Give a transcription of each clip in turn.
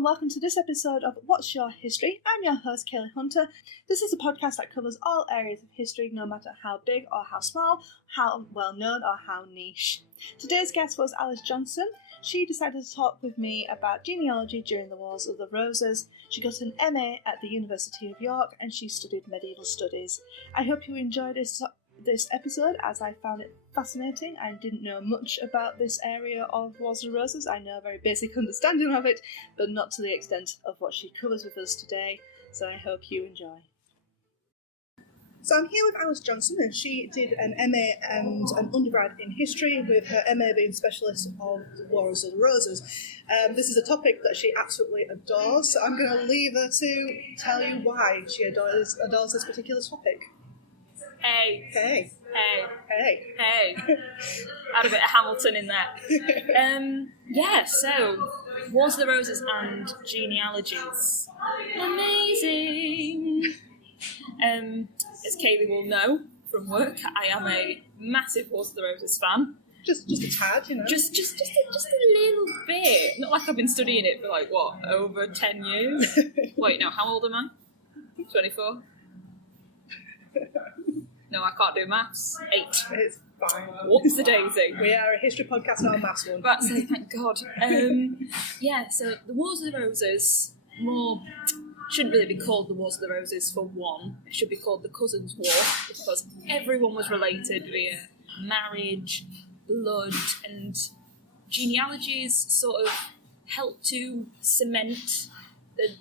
Welcome to this episode of What's Your History? I'm your host, Kaylee Hunter. This is a podcast that covers all areas of history, no matter how big or how small, how well known or how niche. Today's guest was Alice Johnson. She decided to talk with me about genealogy during the Wars of the Roses. She got an MA at the University of York and she studied medieval studies. I hope you enjoyed this episode, as I found it fascinating. I didn't know much about this area of Wars of the Roses. I know a very basic understanding of it, but not to the extent of what she covers with us today, so I hope you enjoy. So I'm here with Alice Johnson, and she did an MA and an undergrad in history, with her MA being specialist of the Wars of the Roses. This is a topic that she absolutely adores, so I'm going to leave her to tell you why she adores this particular topic. Hey. Hey. Hey. Hey. Hey. Add a bit of Hamilton in there. So Wars of the Roses and genealogies. Amazing. As Kaylee will know from work, I am a massive Wars of the Roses fan. Just a tad, you know. Just a little bit. Not like I've been studying it for over 10 years. Wait, no, how old am I? 24? No, I can't do maths. 8. It's fine. What's the daisy? We are a history podcast, not a maths one. But so thank God. So the Wars of the Roses shouldn't really be called the Wars of the Roses for one. It should be called the Cousins' War, because everyone was related via marriage, blood, and genealogies sort of helped to cement the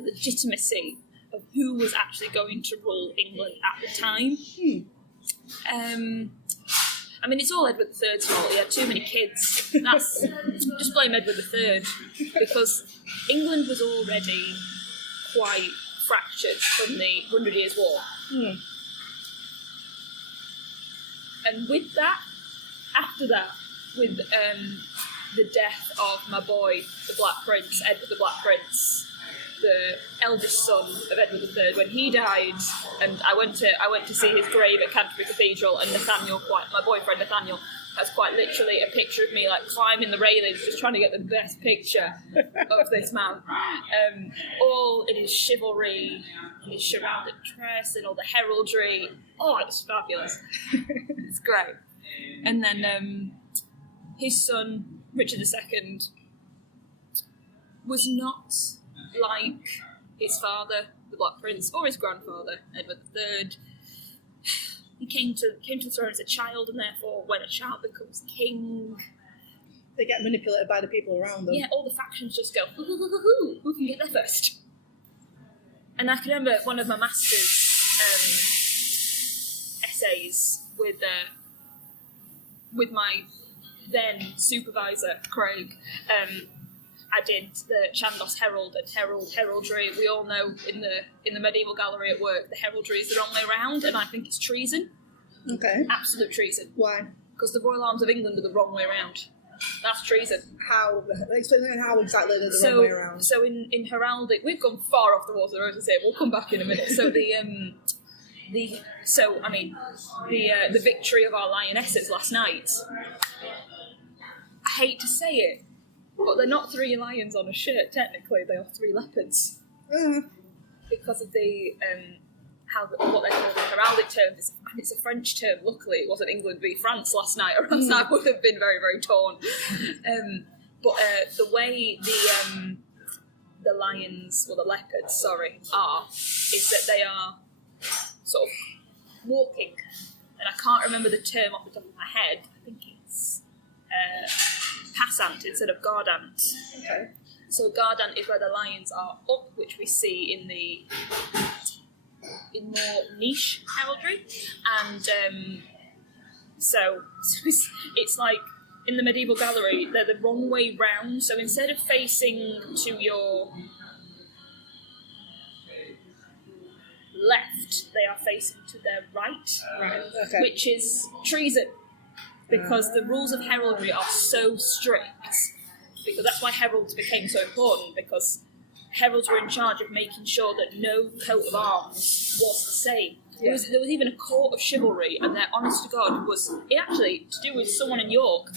legitimacy of who was actually going to rule England at the time. It's all Edward III's fault. He had too many kids. That's just blame Edward III, because England was already quite fractured from the 100 Years' War. And with that, after that, with the death of my boy, the Black Prince, Edward the Black Prince, the eldest son of Edward III, when he died, and I went to see his grave at Canterbury Cathedral, and my boyfriend Nathaniel, has quite literally a picture of me climbing the railings, just trying to get the best picture of this man. All in his chivalry, his chevaured dress, and all the heraldry. Oh, it was fabulous. It's great. And then his son, Richard II, was not like his father, the Black Prince, or his grandfather, Edward III. He came to the throne as a child, and therefore, when a child becomes king, they get manipulated by the people around them. Yeah, all the factions just go, who can get there first? And I can remember one of my master's essays with my then supervisor, Craig. I did the Chandos Herald and heraldry. We all know in the medieval gallery at work, the heraldry is the wrong way round, and I think it's treason. Okay. Absolute treason. Why? Because the Royal Arms of England are the wrong way round. That's treason. How? Explain how exactly they're the wrong way around. So in heraldic, we've gone far off the Wars of the Roses here. We'll come back in a minute. So the victory of our lionesses last night. I hate to say it, but they're not 3 lions on a shirt, technically. They are 3 leopards. Because of the what they're called in heraldic terms, and it's a French term. Luckily, it wasn't England v France last night, or else I would have been very, very torn. But the way the lions, or the leopards, are, is that they are sort of walking, and I can't remember the term off the top of my head. I think it's passant instead of gardant. Okay. So gardant is where the lions are up, which we see in more niche heraldry, and so it's like in the medieval gallery they're the wrong way round. So instead of facing to your left, they are facing to their right, okay. Which is treason. Because the rules of heraldry are so strict, because that's why heralds became so important, because heralds were in charge of making sure that no coat of arms was the same. Yeah. There was even a court of chivalry, and their honest to God was, it actually, to do with someone in York,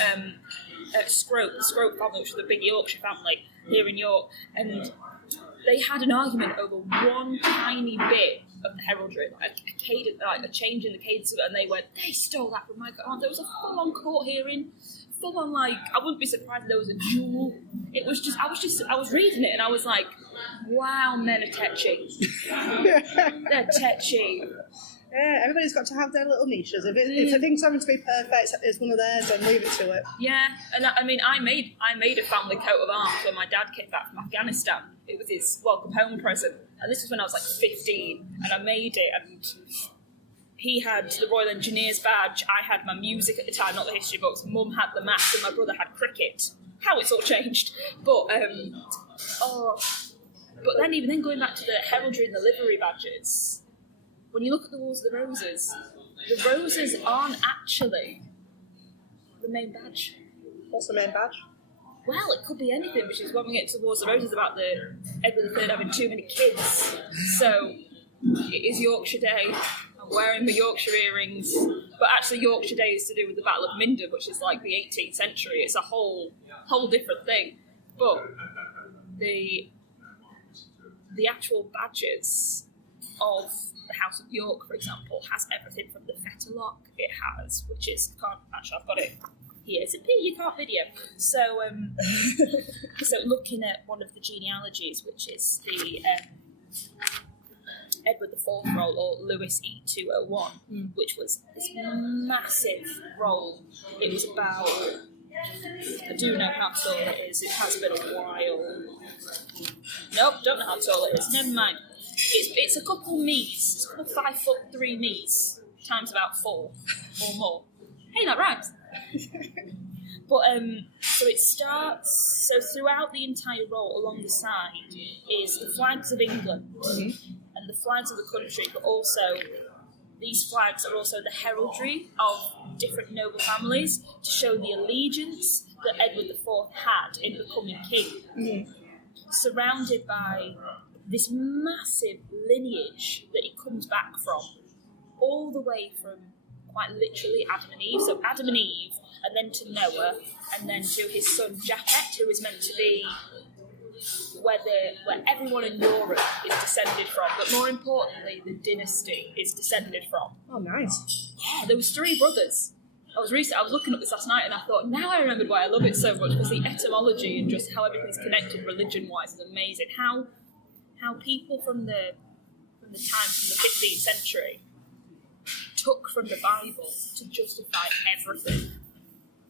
Scrope, the Scrope family, which was a big Yorkshire family here in York, and they had an argument over one tiny bit of the heraldry, like a change in the cadence of it, and they went, they stole that from my aunt. There was a full-on court hearing, full-on, like, I wouldn't be surprised if there was a duel. It was just, I was reading it, and I was like, wow, men are tetchy. They're tetchy. Yeah, everybody's got to have their little niches. If a thing's having to be perfect as one of theirs, then leave it to it. Yeah, and I mean, I made a family coat of arms when my dad came back from Afghanistan. It was his welcome home present, and this was when I was like 15, and I made it, and he had the Royal Engineers badge, I had my music at the time, not the history books, Mum had the maths, and my brother had cricket. How it's all changed. But then even then, going back to the heraldry and the livery badges, when you look at the Wars of the Roses aren't actually the main badge. What's the main badge? Well, it could be anything, which is when we get to the Wars of the Roses about the Edward III having too many kids. So it is Yorkshire Day. I'm wearing my Yorkshire earrings, but actually Yorkshire Day is to do with the Battle of Minden, which is like the 18th century. It's a whole different thing. But the actual badges of the House of York, for example, has everything from the fetterlock. It has, which is, I've got it here. It's a pity you can't video. So, so looking at one of the genealogies, which is the Edward IV roll, or Lewis E201, which was this massive roll. It was about, I do know how tall it is. It has been a while. Nope, don't know how tall it is. Never mind. It's a couple metres. It's a couple 5'3" metres times about 4 or more. Hey, that rhymes. But so it starts. So throughout the entire roll, along the side, is the flags of England and the flags of the country. But also, these flags are also the heraldry of different noble families to show the allegiance that Edward IV had in becoming king. Surrounded by this massive lineage that he comes back from, all the way from quite literally Adam and Eve. So Adam and Eve, and then to Noah, and then to his son Japhet, who is meant to be where everyone in Europe is descended from, but more importantly, the dynasty is descended from. Oh, nice. Yeah, there was 3 brothers. I was looking at this last night, and I thought, now I remembered why I love it so much, because the etymology and just how everything's connected religion-wise is amazing. How people from the 15th century took from the Bible to justify everything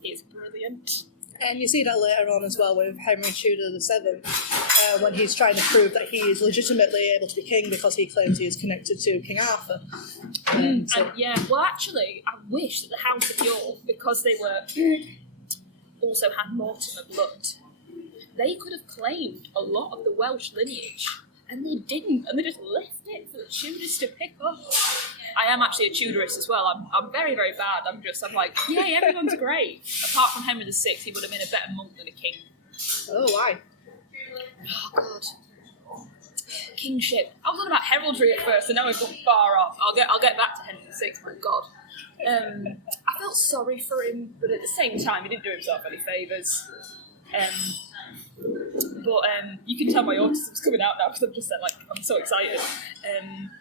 is brilliant. And you see that later on as well with Henry Tudor VII, when he's trying to prove that he is legitimately able to be king because he claims he is connected to King Arthur. Well, actually, I wish that the House of York, because they were also had Mortimer blood, they could have claimed a lot of the Welsh lineage, and they didn't, and they just left it for the Tudors to pick up. I am actually a Tudorist as well. I'm very, very bad. I'm like, yay, everyone's great. Apart from Henry VI, he would have been a better monk than a king. Oh, why? Oh, God. Kingship. I was on about heraldry at first, and now we've gone far off. I'll get back to Henry VI, my God. I felt sorry for him, but at the same time, he didn't do himself any favours. But you can tell my autism's coming out now because I'm just like, I'm so excited.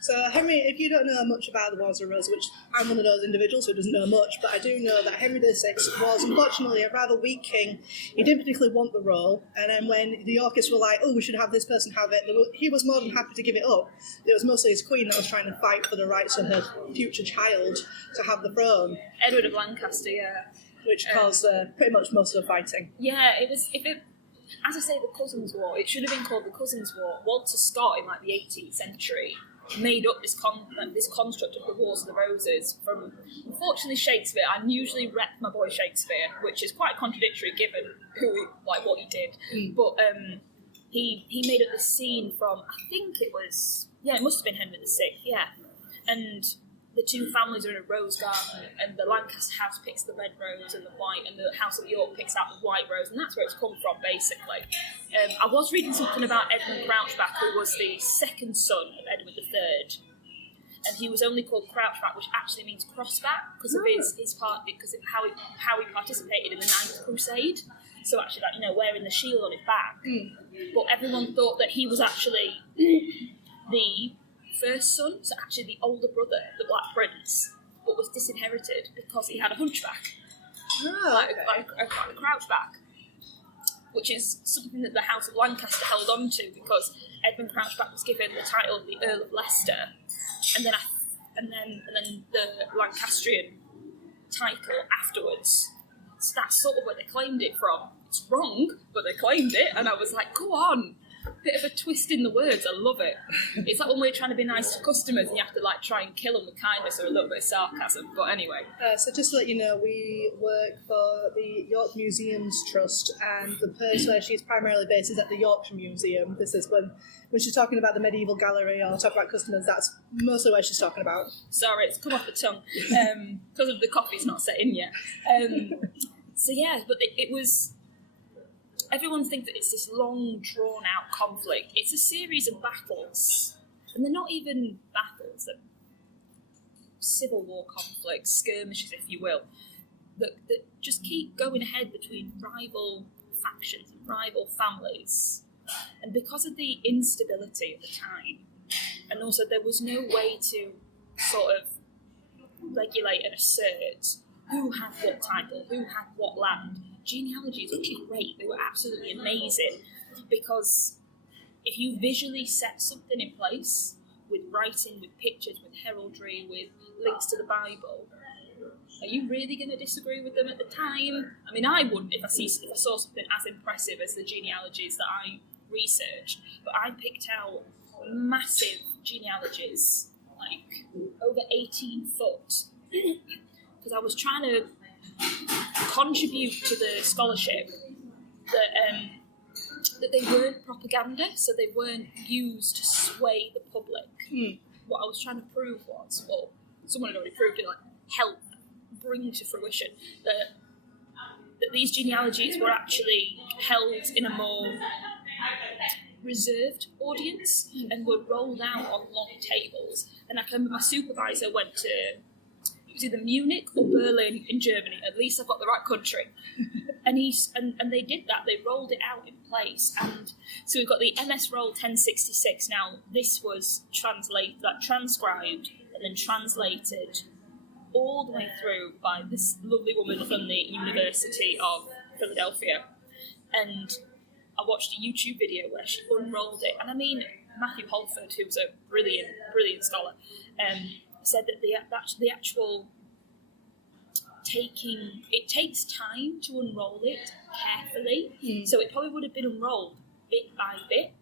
So Henry, if you don't know much about the Wars of the Roses, which I'm one of those individuals who doesn't know much, but I do know that Henry VI was unfortunately a rather weak king. He didn't particularly want the role, and then when the Yorkists were like, oh, we should have this person have it, he was more than happy to give it up. It was mostly his queen that was trying to fight for the rights of her future child to have the throne. Edward of Lancaster, yeah. Which caused pretty much most of the fighting. Yeah, it was, as I say, the Cousins' War, it should have been called the Cousins' War. Walter Scott, in like the 18th century, made up this construct of the Wars of the Roses from, unfortunately, Shakespeare. I usually rep my boy Shakespeare, which is quite contradictory given what he did. But he made up this scene from, I think it must have been Henry VI, yeah. And the two families are in a rose garden, and the Lancaster house picks the red rose and the white, and the House of York picks out the white rose, and that's where it's come from, basically. I was reading something about Edmund Crouchback, who was the second son of Edward III, and he was only called Crouchback, which actually means crossback because of his part, because of how he participated in the Ninth Crusade. So actually, like, you know, wearing the shield on his back. But everyone thought that he was actually the first son, so actually the older brother of the Black Prince, but was disinherited because he had a hunchback, like a Crouchback, which is something that the House of Lancaster held on to because Edmund Crouchback was given the title of the Earl of Leicester, and then the Lancastrian title afterwards. So that's sort of where they claimed it from. It's wrong, but they claimed it, and I was like, go on. Bit of a twist in the words, I love it. It's like when we're trying to be nice to customers and you have to like try and kill them with kindness or a little bit of sarcasm, but anyway. So just to let you know, we work for the York Museums Trust, and the place where she's primarily based is at the Yorkshire Museum. This is when she's talking about the medieval gallery or talk about customers, that's mostly what she's talking about. Sorry, it's come off the tongue because of the coffee's not set in yet. So yeah, but it was... Everyone thinks that it's this long, drawn-out conflict. It's a series of battles. And they're not even battles. They're civil war conflicts, skirmishes, if you will, that just keep going ahead between rival factions and rival families. And because of the instability at the time, and also there was no way to sort of regulate and assert who had what title, who had what land, genealogies were great. They were absolutely amazing because if you visually set something in place with writing, with pictures, with heraldry, with links to the Bible, are you really going to disagree with them at the time? I mean, I wouldn't if I saw something as impressive as the genealogies that I researched, but I picked out massive genealogies, like over 18 foot, because I was trying to contribute to the scholarship that they weren't propaganda, so they weren't used to sway the public. What I was trying to prove was, well, someone had already proved it, like help bring to fruition that these genealogies were actually held in a more reserved audience and were rolled out on long tables. And I can remember my supervisor went to, it was either Munich or Berlin in Germany. At least I've got the right country. And they did that. They rolled it out in place. And so we've got the MS Roll 1066. Now, this was transcribed and then translated all the way through by this lovely woman from the University of Philadelphia. And I watched a YouTube video where she unrolled it. And I mean, Matthew Holford, who's a brilliant, brilliant scholar, said that the actual it takes time to unroll it carefully. So it probably would have been unrolled bit by bit,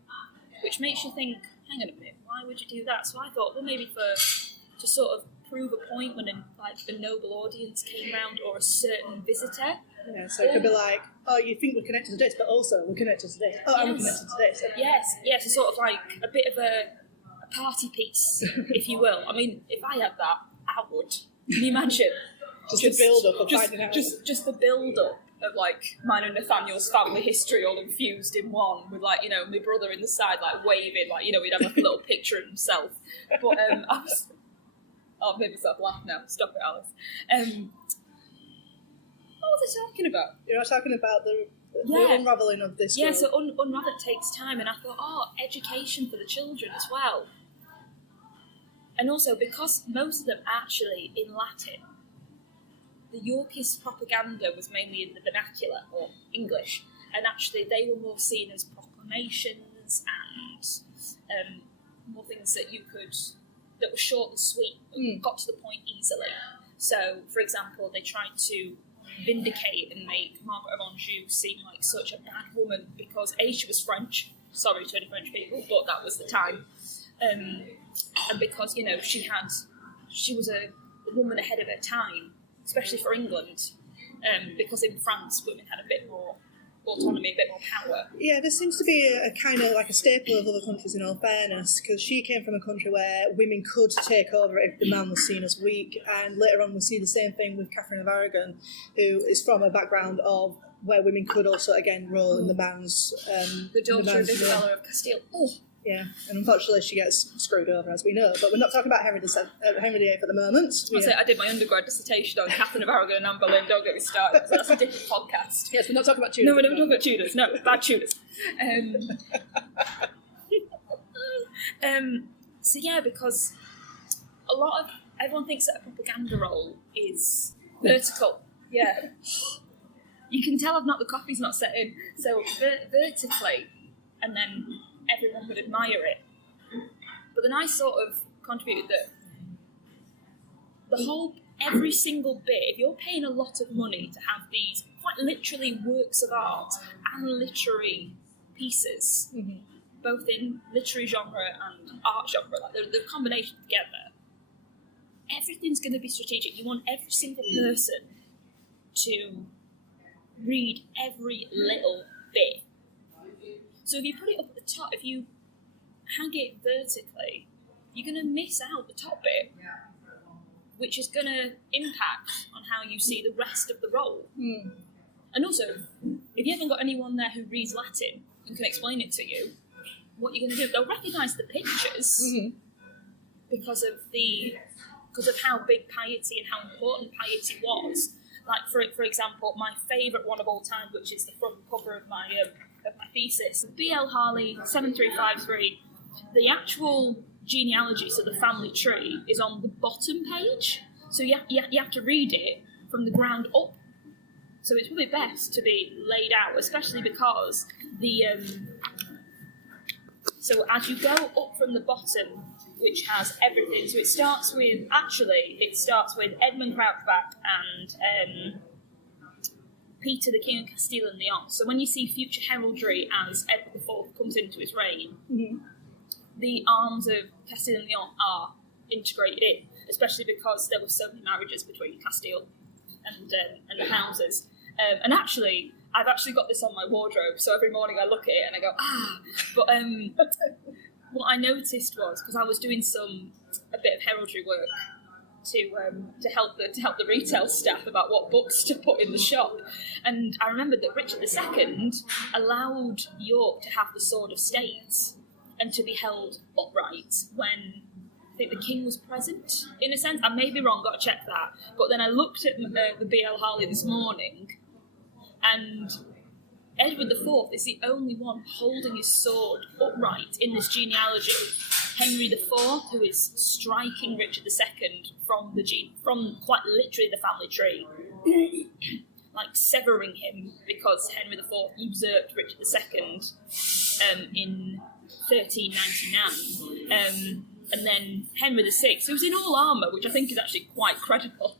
which makes you think, hang on a minute, why would you do that? So I thought, well, maybe to sort of prove a point when a noble audience came round or a certain visitor. Yeah, so it could be like, oh, you think we're connected to this, but also we're connected to this. Oh, I'm connected to this. Yes, it's sort of like a bit of a party piece, if you will. I mean, if I had that, I would. Can you imagine? Just the build-up of finding out. Just the build-up of, like, mine and Nathaniel's family history all infused in one, with, like, you know, my brother in the side, like, waving, like, you know, we'd have, like, a little picture of himself. But, I was... Oh, I've made myself laugh now. Stop it, Alice. What was I talking about? You're talking about the unravelling of this. Yeah, so unravel takes time, and I thought, education for the children as well. And also, because most of them actually in Latin, the Yorkist propaganda was mainly in the vernacular, or English, and actually they were more seen as proclamations and more things that were short and sweet, got to the point easily. So, for example, they tried to vindicate and make Margaret of Anjou seem like such a bad woman because A, she was French, sorry to any French people, but that was the time, and because, you know, she was a woman ahead of her time, especially for England, because in France women had a bit more autonomy, a bit more power. Yeah, there seems to be a kind of like a staple of other countries, in all fairness, because she came from a country where women could take over if the man was seen as weak, and later on we see the same thing with Catherine of Aragon, who is from a background of where women could also again role in the man's the daughter of Isabella of Castile. Oh, Yeah, and unfortunately she gets screwed over, as we know. But we're not talking about Henry VIII at the moment. I did my undergrad dissertation on Catherine of Aragon and Anne Boleyn. Don't get me started. So that's a different podcast. Yes, we're not talking about Tudors. No, we're not talking about Tudors. No, bad Tudors. So yeah, because everyone thinks that a propaganda role is vertical. Yeah. You can tell the coffee's not set in. So vertically, and then everyone would admire it. But then I sort of contributed that every single bit, if you're paying a lot of money to have these quite literally works of art and literary pieces, both in literary genre and art genre, like the combination together, everything's going to be strategic. You want every single person to read every little bit. So if you put it up at the top, if you hang it vertically, you're going to miss out the top bit, which is going to impact on how you see the rest of the role. And also, if you haven't got anyone there who reads Latin and can explain it to you, what you're going to do, they'll recognise the pictures because of how big piety and how important piety was. Like, for example, my favourite one of all time, which is the front cover of my thesis, B.L. Harley 7353. The actual genealogy, so the family tree, is on the bottom page, so you have to read it from the ground up. So it's probably best to be laid out, especially because so as you go up from the bottom, which has everything, so it starts with Edmund Crouchback and Peter, the King of Castile and Leon. So when you see future heraldry as Edward IV comes into his reign, the arms of Castile and Leon are integrated in, especially because there were so many marriages between Castile and the houses. And actually, I've actually got this on my wardrobe, so every morning I look at it and I go, But what I noticed was, because I was doing a bit of heraldry work to help the retail staff about what books to put in the shop, and I remembered that Richard II allowed York to have the sword of state and to be held upright when I think the king was present, in a sense. I may be wrong, got to check that. But then I looked at the B.L. Harley this morning, and Edward IV is the only one holding his sword upright in this genealogy. Henry IV, who is striking Richard II from quite literally the family tree, like severing him because Henry IV usurped Richard II in 1399. And then Henry VI, who's in all armour, which I think is actually quite incredible,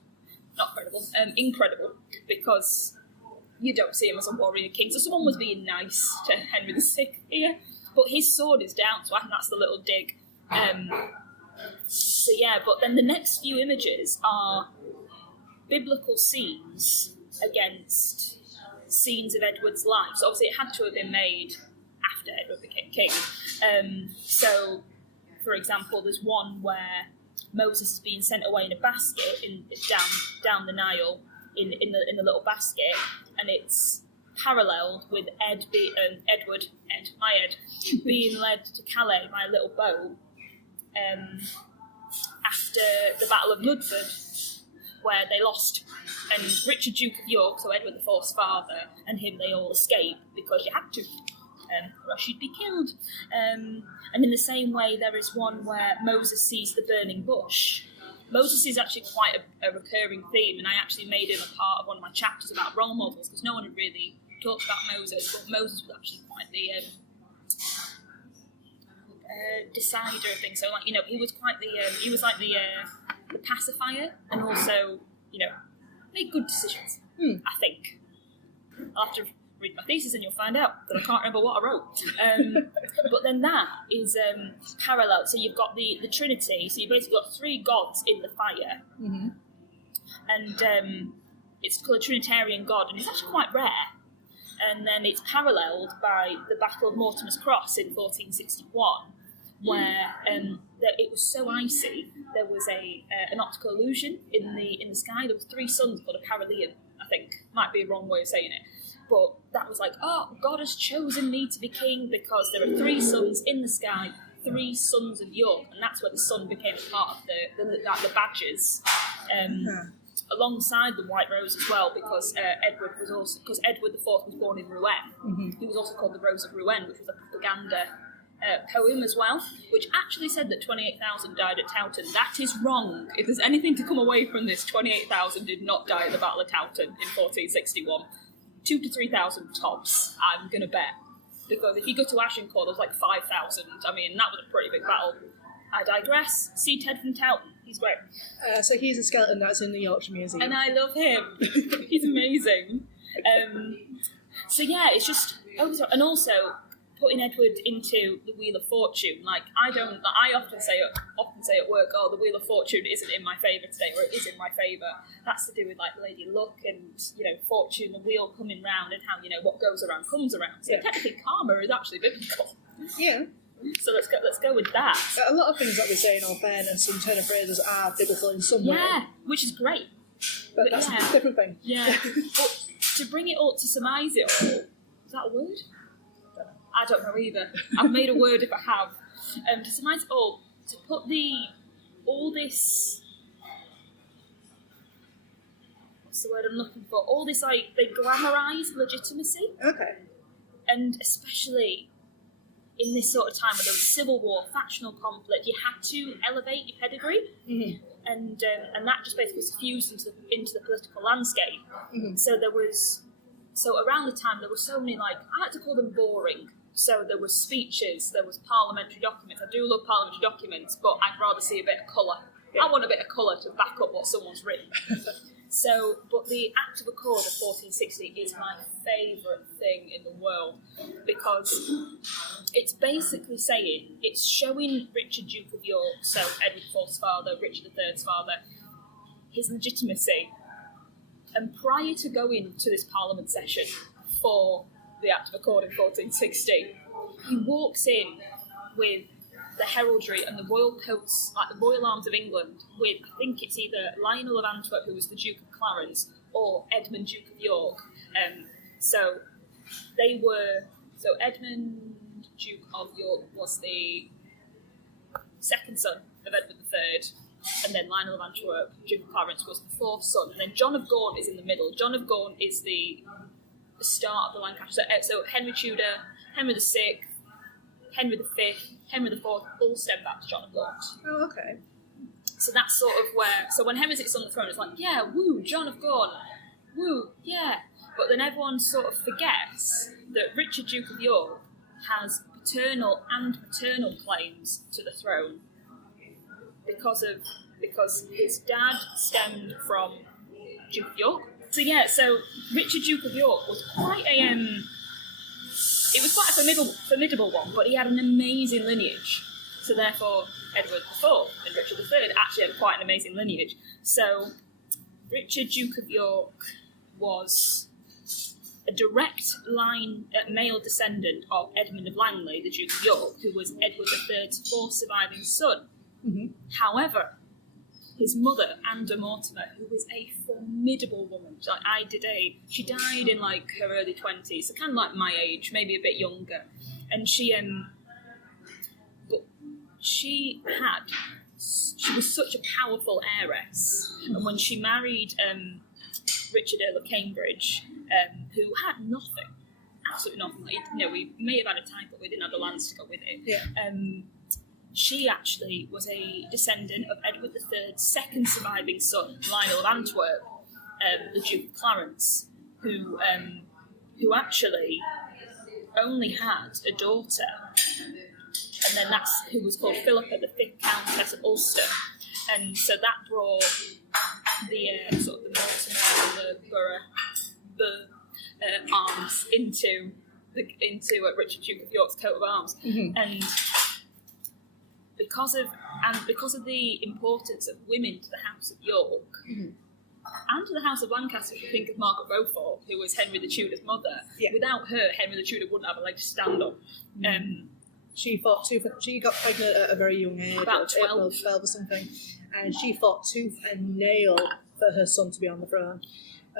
because you don't see him as a warrior king. So someone was being nice to Henry VI here, but his sword is down, so I think that's the little dig. So yeah, but then the next few images are biblical scenes against scenes of Edward's life. So obviously it had to have been made after Edward became king. So, for example, there's one where Moses is being sent away in a basket down the Nile in the little basket, and it's paralleled with Ed being led to Calais by a little boat after the Battle of Ludford, where they lost. And Richard, Duke of York, so Edward IV's father, and him, they all escape because you had to, or else you'd be killed. And in the same way, there is one where Moses sees the burning bush. Moses is actually quite a recurring theme, and I actually made him a part of one of my chapters about role models, because no one had really talked about Moses, but Moses was actually quite the decider of things. So, like, he was quite the pacifier, and also, made good decisions. I think. I'll have to read my thesis and you'll find out that I can't remember what I wrote. But then that is parallel. So you've got the Trinity. So you've basically got three gods in the fire. Mm-hmm. And it's called a Trinitarian God, and it's actually quite rare. And then it's paralleled by the Battle of Mortimer's Cross in 1461, where it was so icy, there was an optical illusion in the sky. There was three suns called a parhelion, I think. Might be a wrong way of saying it. But that was like, oh, God has chosen me to be king because there are 3 suns in the sky, 3 sons of York, and that's where the sun became a part of the badges, alongside the White Rose as well, because Edward IV was born in Rouen. He was also called the Rose of Rouen, which was a propaganda poem as well, which actually said that 28,000 died at Towton. That is wrong. If there's anything to come away from this, 28,000 did not die at the Battle of Towton in 1461. 2,000 to 3,000 tops, I'm going to bet. Because if you go to Agincourt, there's like 5,000. I mean, that was a pretty big battle. I digress. See Ted from Towton. He's great. So he's a skeleton that's in the Yorkshire Museum. And I love him. He's amazing. So yeah, it's just... And also, putting Edward into the Wheel of Fortune, like, I often say at work, oh, the Wheel of Fortune isn't in my favour today, or it is in my favour. That's to do with, like, Lady Luck and, fortune, the wheel coming round, and how, what goes around comes around. So technically karma is actually biblical. Yeah. So let's go with that. A lot of things that we say, in all fairness, and turn of phrases are biblical in some way. Yeah, which is great. But that's a different thing. Yeah. But to bring it all, to surmise it all, is that a word? I don't know either. I've made a word if I have. To surmise it all, to put all this... What's the word I'm looking for? All this, like, they glamorise legitimacy. Okay. And especially in this sort of time where there was civil war, factional conflict, you had to elevate your pedigree. Mm-hmm. And that just basically was fused into the political landscape. Mm-hmm. So around the time, there were so many, like, I like to call them boring. So there was speeches, there was parliamentary documents. I do love parliamentary documents, but I'd rather see a bit of colour. Yeah. I want a bit of colour to back up what someone's written. But the Act of Accord of 1460 is my favourite thing in the world, because it's basically saying, it's showing Richard, Duke of York, so Edward IV's father, Richard III's father, his legitimacy. And prior to going to this Parliament session for the Act of Accord in 1460, he walks in with the heraldry and the royal coats, like the royal arms of England, with, I think it's either Lionel of Antwerp, who was the Duke of Clarence, or Edmund, Duke of York. So Edmund, Duke of York, was the second son of Edward III, and then Lionel of Antwerp, Duke of Clarence, was the 4th son, and then John of Gaunt is in the middle. John of Gaunt is the start of the Lancashire. So Henry Tudor, Henry VI, Henry V, Henry IV, all stem back to John of Gaunt. Oh, okay. So that's sort of where... So when Henry VI's on the throne, it's like, yeah, woo, John of Gaunt, woo, yeah. But then everyone sort of forgets that Richard, Duke of York, has paternal and maternal claims to the throne because his dad stemmed from Duke of York. So yeah, so Richard, Duke of York was quite a formidable one, but he had an amazing lineage. So therefore, Edward IV and Richard III actually had quite an amazing lineage. So Richard, Duke of York, was a direct line male descendant of Edmund of Langley, the Duke of York, who was Edward III's 4th surviving son. Mm-hmm. However, his mother, Anne de Mortimer, who was a formidable woman. She died in like her early 20s, so kind of like my age, maybe a bit younger. And she was such a powerful heiress. And when she married Richard, Earl of Cambridge, who had nothing, absolutely nothing. We may have had a title, but we didn't have the lands to go with it. Yeah. She actually was a descendant of Edward III's 2nd surviving son, Lionel of Antwerp, the Duke of Clarence, who actually only had a daughter, and then who was called Philippa, the 5th Countess of Ulster, and so that brought the sort of the Mortimer and the Borough arms into Richard, Duke of York's coat of arms, mm-hmm. and because of the importance of women to the House of York, mm-hmm. and to the House of Lancaster, if you think of Margaret Beaufort, who was Henry the Tudor's mother, yeah. Without her, Henry the Tudor wouldn't have a leg to stand on. Mm-hmm. She got pregnant at a very young age, about 12 or something, and she fought tooth and nail for her son to be on the throne.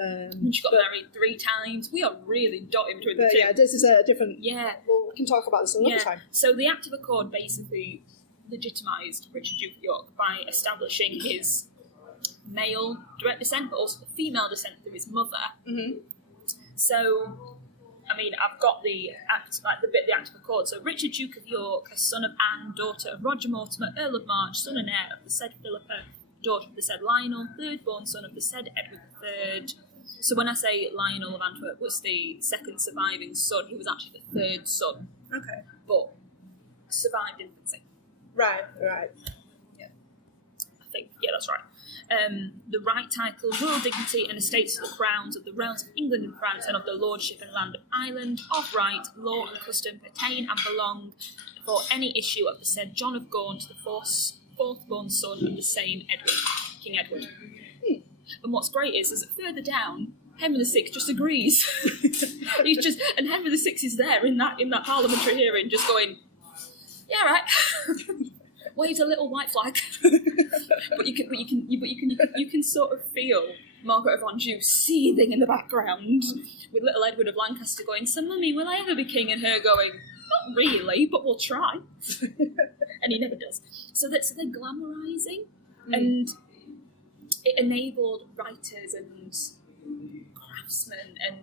And she got married 3 times. We are really dotting between the two. Yeah, this is a different... Yeah. Well, we can talk about this another time. So the Act of Accord basically legitimised Richard Duke of York by establishing his male direct descent, but also the female descent through his mother. Mm-hmm. So, I mean, I've got the Act of Accord. So Richard Duke of York, a son of Anne, daughter of Roger Mortimer, Earl of March, son and heir of the said Philippa, daughter of the said Lionel, third born son of the said Edward III. So when I say Lionel of Antwerp was the second surviving son, he was actually the third son. Okay. But survived infancy. Right. Yeah. I think, yeah, that's right. The right title, royal dignity and estates of the crowns of the realms of England and France and of the lordship and land of Ireland, of right, law and custom pertain and belong for any issue of the said John of Gaunt, the fourth born son of the same Edward, King Edward. And what's great is that further down, Henry VI just agrees. And Henry VI is there in that parliamentary hearing, just going, yeah, right. Waves a little white flag, but you can sort of feel Margaret of Anjou seething in the background, with little Edward of Lancaster going, "So, mummy, will I ever be king?" And her going, "Not really, but we'll try." And he never does. So they're glamorising, and it enabled writers and craftsmen and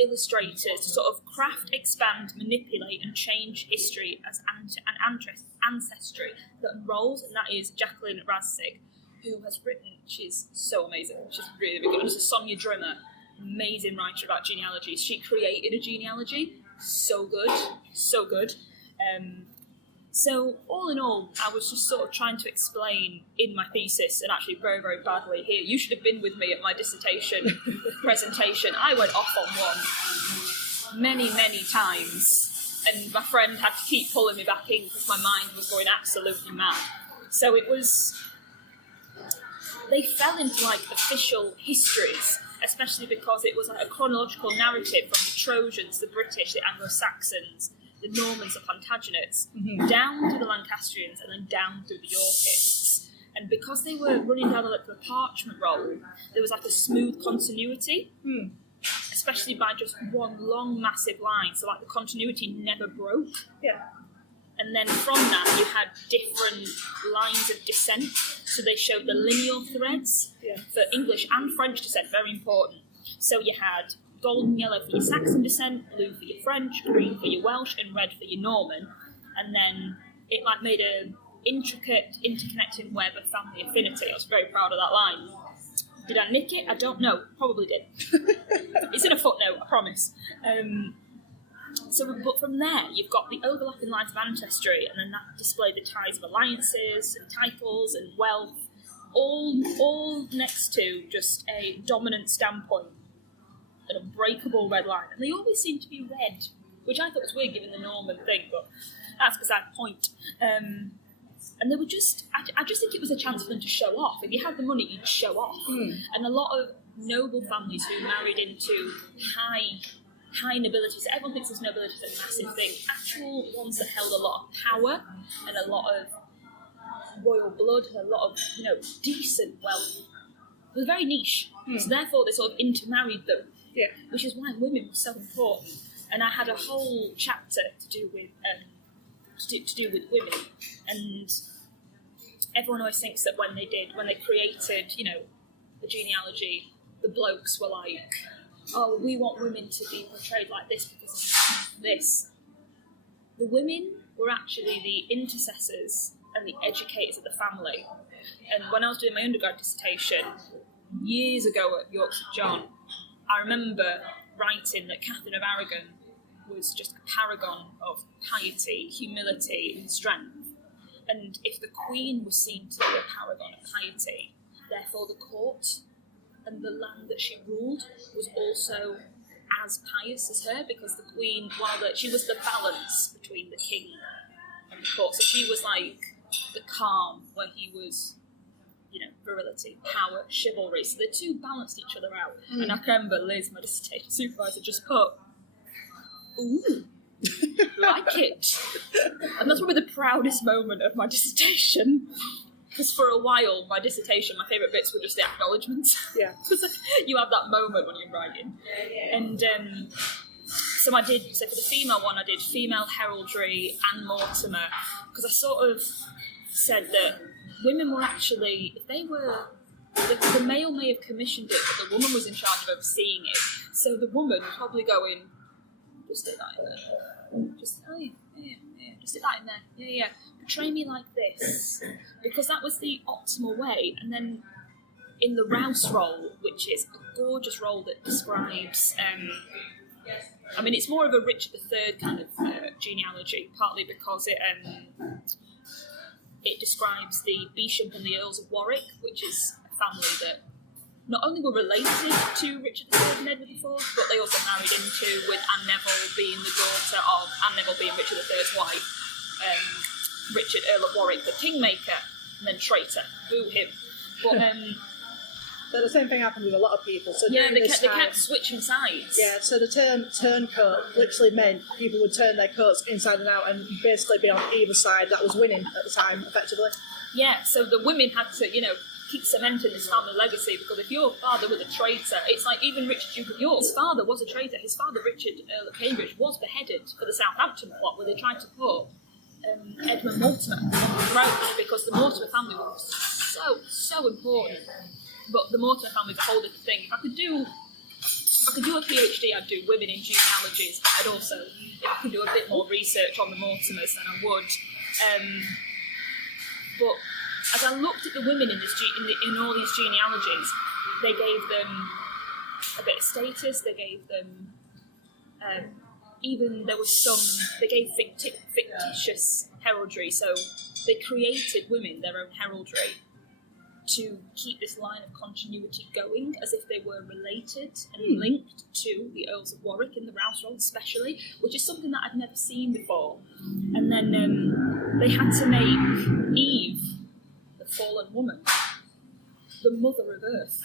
illustrators to sort of craft, expand, manipulate, and change history as an ancestry that unrolls, and that is Jacqueline Razsig, who has written, she's so amazing, she's really, really good. And also Sonia Drimmer, amazing writer about genealogies. She created a genealogy, so good. So all in all, I was just sort of trying to explain in my thesis, and actually very, very badly here. You should have been with me at my dissertation presentation. I went off on one many, many times, and my friend had to keep pulling me back in because my mind was going absolutely mad. So it was... They fell into, like, official histories, especially because it was like a chronological narrative from the Trojans, the British, the Anglo-Saxons, the Normans, the Plantagenets, down to the Lancastrians, and then down through the Yorkists. And because they were running down the parchment roll, there was like a smooth continuity, especially by just one long, massive line. So like the continuity never broke. Yeah. And then from that, you had different lines of descent. So they showed the lineal threads for English and French descent, very important. So you had golden yellow for your Saxon descent, blue for your French, green for your Welsh, and red for your Norman. And then it like made an intricate, interconnecting web of family affinity. I was very proud of that line. Did I nick it? I don't know. Probably did. It's in a footnote, I promise. But from there, you've got the overlapping lines of ancestry, and then that displayed the ties of alliances and titles and wealth, all next to just a dominant standpoint, an unbreakable red line. And they always seem to be red, which I thought was weird given the Norman thing, but that's beside the point. And they were just, I just think it was a chance for them to show off. If you had the money, you'd show off. And a lot of noble families who married into high nobility, so everyone thinks this nobility is a massive thing. Actual ones that held a lot of power and a lot of royal blood and a lot of, decent wealth. It was very niche. So therefore they sort of intermarried them. Yeah. Which is why women were so important. And I had a whole chapter to do with women. And everyone always thinks that when they created, the genealogy, the blokes were like, oh, we want women to be portrayed like this because of this. The women were actually the intercessors and the educators of the family. And when I was doing my undergrad dissertation, years ago at York St John, I remember writing that Catherine of Aragon was just a paragon of piety, humility, and strength. And if the Queen was seen to be a paragon of piety, therefore the court and the land that she ruled was also as pious as her, because the Queen, she was the balance between the king and the court. So she was like the calm, where he was, virility, power, chivalry. So the two balanced each other out. And I can remember Liz, my dissertation supervisor, just put, ooh, like it. And that's probably the proudest moment of my dissertation. because for a while, my dissertation, my favourite bits were just the acknowledgements. Yeah. Because you have that moment when you're writing. And so for the female one, I did female heraldry and Mortimer, because I sort of said that women were actually, if they were, the male may have commissioned it, but the woman was in charge of overseeing it. So the woman would probably go in, just stick that in there. Just, oh yeah, just stick that in there. Yeah. Portray me like this. Because that was the optimal way. And then in the Rouse role, which is a gorgeous role that describes, it's more of a Richard III kind of genealogy, partly because it describes the Beauchamp and the Earls of Warwick, which is a family that not only were related to Richard III and Edward IV, but they also married into, with Anne Neville being the daughter of Anne Neville being Richard III's wife, Richard, Earl of Warwick, the kingmaker, and then traitor, boo him. But So the same thing happened with a lot of people. So yeah, they kept switching sides. Yeah, so the term turncoat literally meant people would turn their coats inside and out and basically be on either side that was winning at the time, effectively. Yeah, so the women had to, keep cementing this family legacy, because if your father was a traitor, it's like even Richard Duke of York, his father was a traitor. His father, Richard Earl of Cambridge, was beheaded for the Southampton plot, where they tried to put Edmund Mortimer on the throne, because the Mortimer family was so important. But the Mortimer family is a whole different thing. If I could do a PhD, I'd do women in genealogies. But I'd also, if I could do a bit more research on the Mortimers, then I would. But as I looked at the women in all these genealogies, they gave them a bit of status. They gave them they gave fictitious heraldry. So they created women their own heraldry to keep this line of continuity going, as if they were related and linked to the Earls of Warwick in the Rouse role especially, which is something that I'd never seen before. And then they had to make Eve, the fallen woman, the mother of Earth.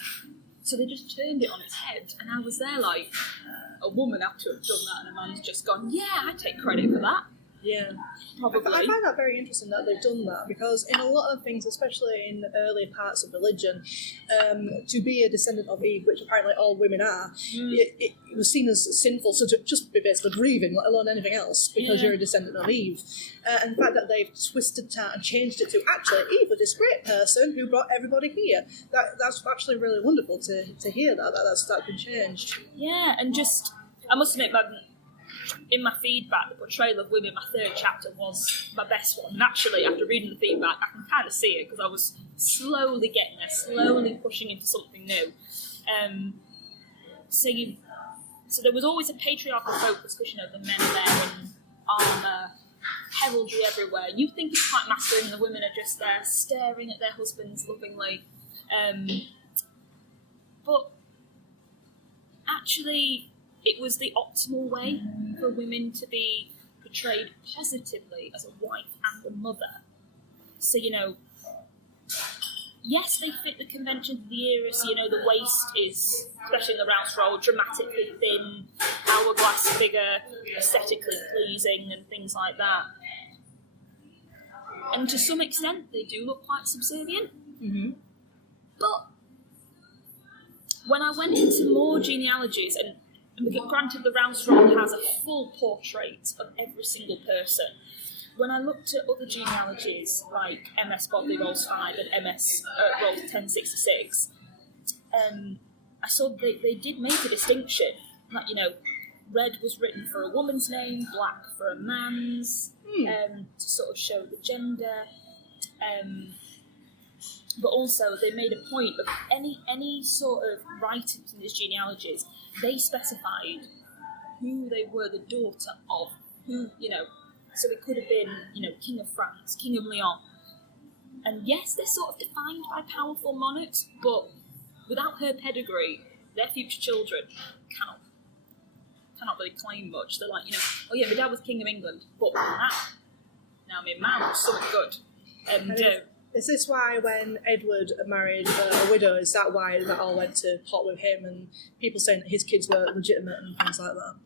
So they just turned it on its head, and I was there like, a woman had to have done that, and a man's just gone, yeah, I take credit for that. Yeah, probably. I find that very interesting that they've done that, because in a lot of things, especially in the early parts of religion, to be a descendant of Eve, which apparently all women are, it was seen as sinful, so to just be basically grieving, let alone anything else, because you're a descendant of Eve. And the fact that they've twisted that and changed it to, actually, Eve was this great person who brought everybody here. That's actually really wonderful to hear that's been changed. Yeah, and just, I must admit, in my feedback, the portrayal of women, my third chapter was my best one. And actually, after reading the feedback, I can kind of see it, because I was slowly getting there, slowly pushing into something new. So there was always a patriarchal focus, because, the men are there in armour, heraldry everywhere. You think it's quite masculine, and the women are just there staring at their husbands lovingly. But actually, it was the optimal way for women to be portrayed positively as a wife and a mother. So, yes, they fit the conventions of the era. So, the waist is, especially in the Rouse role, dramatically thin, hourglass figure, aesthetically pleasing, and things like that. And to some extent, they do look quite subservient. Mm-hmm. But when I went into more genealogies, and granted, the Rouse role has a full portrait of every single person. When I looked at other genealogies, like MS Bodley Rolls 5 and MS Rolls 1066, I saw they did make a distinction. Like, red was written for a woman's name, black for a man's, to sort of show the gender. But also, they made a point of any sort of writings in these genealogies, they specified who they were the daughter of, who, so it could have been, King of France, King of Leon. And yes, they're sort of defined by powerful monarchs, but without her pedigree, their future children cannot really claim much. They're like, oh yeah, my dad was King of England, but man was something good. And is this why when Edward married a widow, is that why that all went to pot with him, and people saying that his kids were legitimate and things like that?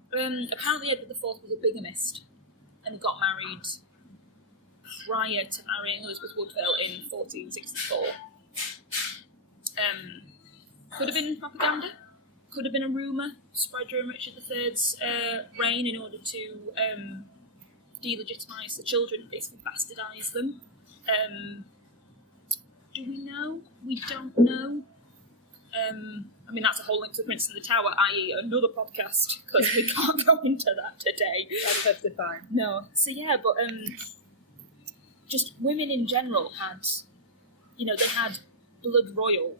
Apparently Edward IV was a bigamist, and he got married prior to marrying Elizabeth Woodville in 1464. Could have been propaganda, could have been a rumour spread during Richard III's reign in order to delegitimise the children, basically bastardise them. Do we know? We don't know. I mean, that's a whole link to The Prince and the Tower, i.e. another podcast, because we can't go into that today. That's perfectly fine. No. So yeah, but just women in general had, they had blood royal.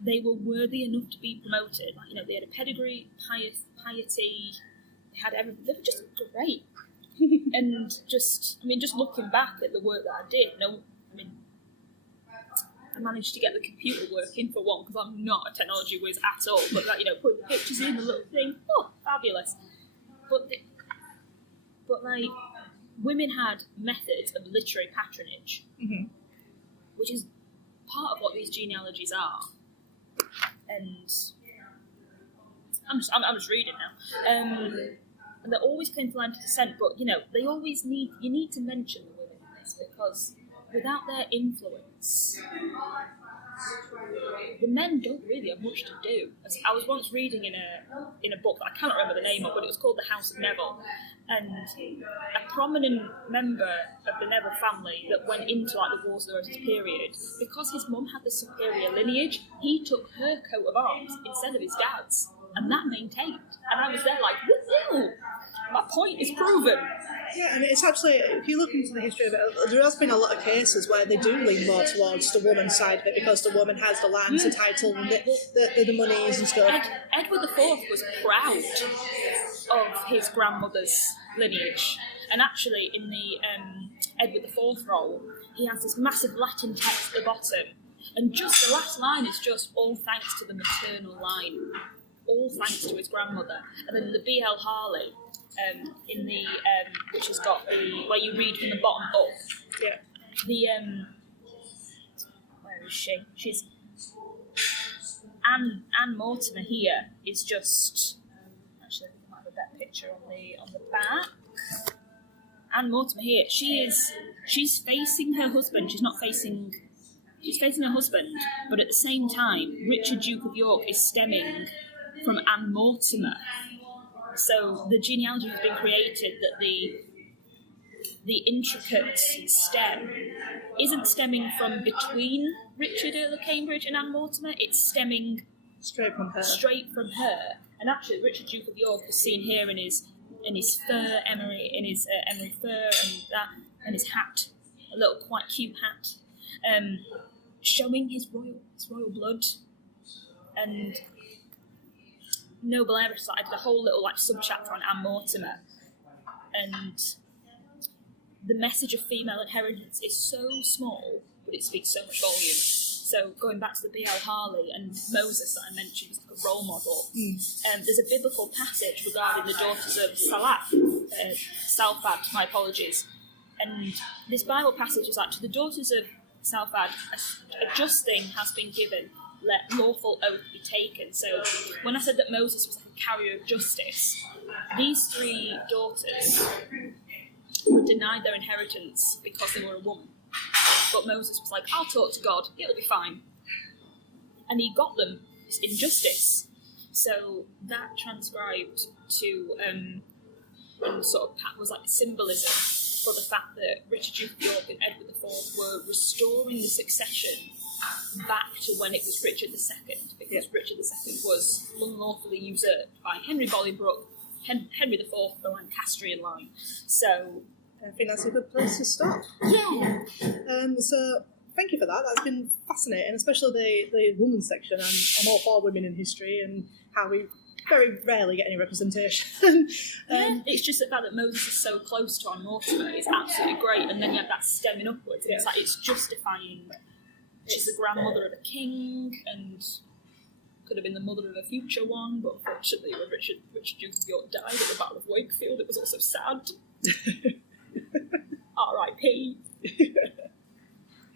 They were worthy enough to be promoted. Like, they had a pedigree, piety, they had everything. They were just great. And just looking back at the work that I did, I managed to get the computer working for one, because I'm not a technology whiz at all, but putting pictures in, the little thing, fabulous. But women had methods of literary patronage, which is part of what these genealogies are. And I'm just reading now. And they're always claiming to line to descent, but they always need to mention the women in this, because without their influence, the men don't really have much to do. I was once reading in a book that I cannot remember the name of, but it was called The House of Neville, and a prominent member of the Neville family that went into the Wars of the Roses period, because his mum had the superior lineage, he took her coat of arms instead of his dad's, and that maintained. And I was there like, woohoo! My point is proven. Yeah, and it's actually, if you look into the history of it, there has been a lot of cases where they do lean more towards the woman's side of it, because the woman has the lands, the title, and the monies and stuff. Edward IV was proud of his grandmother's lineage. And actually, in the Edward IV roll, he has this massive Latin text at the bottom. And just the last line is just, all thanks to the maternal line. All thanks to his grandmother. And then the B.L. Harley, in the which has got where you read from the bottom up. Yeah. The where is she? She's Anne Mortimer here is just actually I might have a better picture on the back. Anne Mortimer here. She's facing her husband. She's facing her husband, but at the same time, Richard Duke of York is stemming from Anne Mortimer. So the genealogy has been created that the intricate stem isn't stemming from between Richard, Earl of Cambridge, and Anne Mortimer. It's stemming straight from her. And actually, Richard Duke of York is seen here in his fur emery, emery fur, and his hat, a little quite cute hat, showing his royal blood. And Noble Heiress, I did a whole little sub-chapter on Anne Mortimer, and the message of female inheritance is so small, but it speaks so much volume. So going back to the B.L. Harley and Moses that I mentioned as a role model, there's a biblical passage regarding the daughters of Salphad, my apologies, and this Bible passage is to the daughters of Salphad, a just thing has been given, let lawful oath be taken. So when I said that Moses was a carrier of justice, these three daughters were denied their inheritance because they were a woman. But Moses was like, I'll talk to God, it'll be fine. And he got them in justice. So that transcribed to and sort of was symbolism for the fact that Richard Duke of York and Edward IV were restoring the succession back to when it was Richard II, because Richard II was unlawfully usurped by Henry Bolingbroke, Henry IV, the Lancastrian line. So I think that's a good place to stop. Yeah. So thank you for that. That's been fascinating, especially the women's section. I'm all for women in history and how we very rarely get any representation. It's just the fact that Moses is so close to Anne Mortimer is absolutely great, and then you have that stemming upwards. And it's justifying. She's the grandmother of a king, and could have been the mother of a future one, but unfortunately when Richard Duke of York died at the Battle of Wakefield, it was also sad. R.I.P.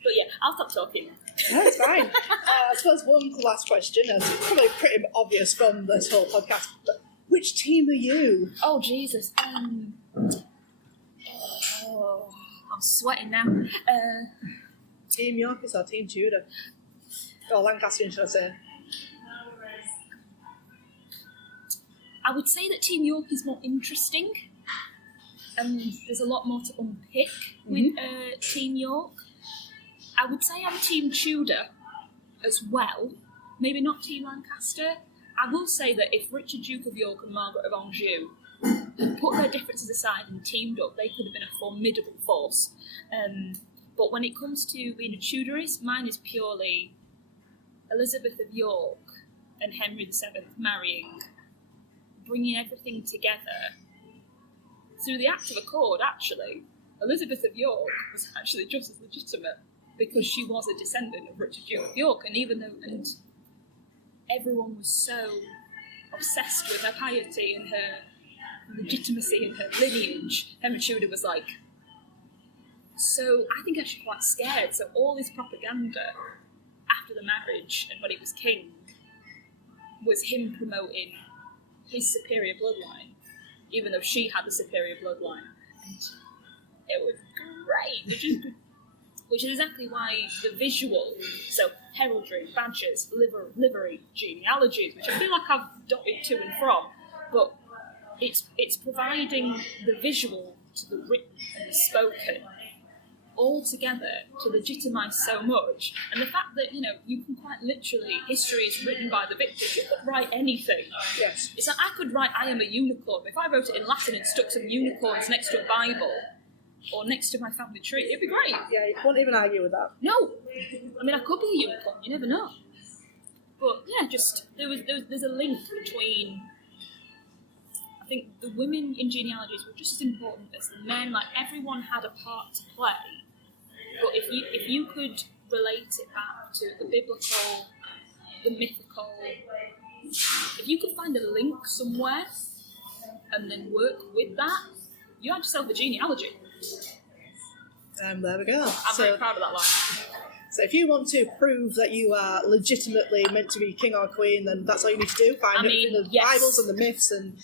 But yeah, I'll stop talking. That's fine. I suppose one last question, and it's probably pretty obvious from this whole podcast, but which team are you? Oh, Jesus. sweating now. Team Yorkist or Team Tudor? Or Lancastrian, should I say? I would say that Team York is more interesting. There's a lot more to unpick with Team York. I would say I'm Team Tudor as well. Maybe not Team Lancaster. I will say that if Richard, Duke of York and Margaret of Anjou had put their differences aside and teamed up, they could have been a formidable force. But when it comes to being a Tudorist, mine is purely Elizabeth of York and Henry VII marrying, bringing everything together. Through the Act of Accord, actually, Elizabeth of York was actually just as legitimate because she was a descendant of Richard, Duke of York, and everyone was so obsessed with her piety and her legitimacy and her lineage. Henry Tudor was like, so I think actually quite scared. So all this propaganda after the marriage and when he was king was him promoting his superior bloodline, even though she had the superior bloodline. And it was great, which is exactly why the visual, so heraldry, badges, livery, genealogies, which I feel like I've dotted to and from, but it's providing the visual to the written and the spoken all together to legitimise so much. And the fact that, you can quite literally, history is written by the victors. You could write anything. Yes. It's like I could write I am a unicorn. If I wrote it in Latin and stuck some unicorns next to a Bible or next to my family tree, it'd be great. Yeah, you won't even argue with that. No. I mean, I could be a unicorn. You never know. But yeah, just there's a link between. I think the women in genealogies were just as important as the men. Like, everyone had a part to play. But if you could relate it back to the biblical, the mythical, if you could find a link somewhere and then work with that, you had yourself a genealogy. There we go. I'm very proud of that line. So if you want to prove that you are legitimately meant to be king or queen, then that's all you need to do. Find it in the Bibles and the myths, and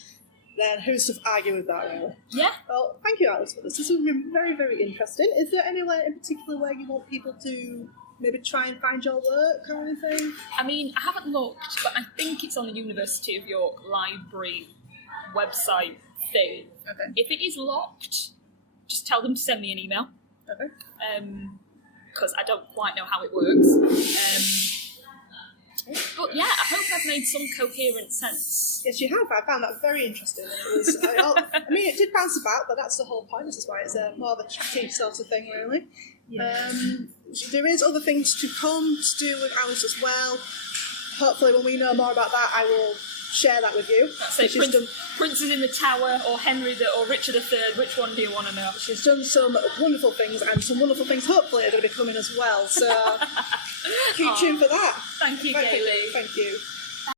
then who's to argue with that, really? Yeah. Well, thank you, Alice, for this. This has been very, very interesting. Is there anywhere in particular where you want people to maybe try and find your work or anything? I mean, I haven't looked, but I think it's on the University of York Library website thing. Okay. If it is locked, just tell them to send me an email. Okay. Because I don't quite know how it works. But yeah, I hope I've made some coherent sense. Yes, you have. I found that very interesting. It was, I mean, it did bounce about, but that's the whole point. This is why it's more of a chatty sort of thing, really. Yeah. There is other things to come to do with Alice as well. Hopefully, when we know more about that, I will share that with you. Let's say Princes in the Tower or Henry or Richard III. Which one do you want to know? She's done some wonderful things, and some wonderful things hopefully are going to be coming as well. So keep tuned for that. Thank you, Kaylee. Thank you.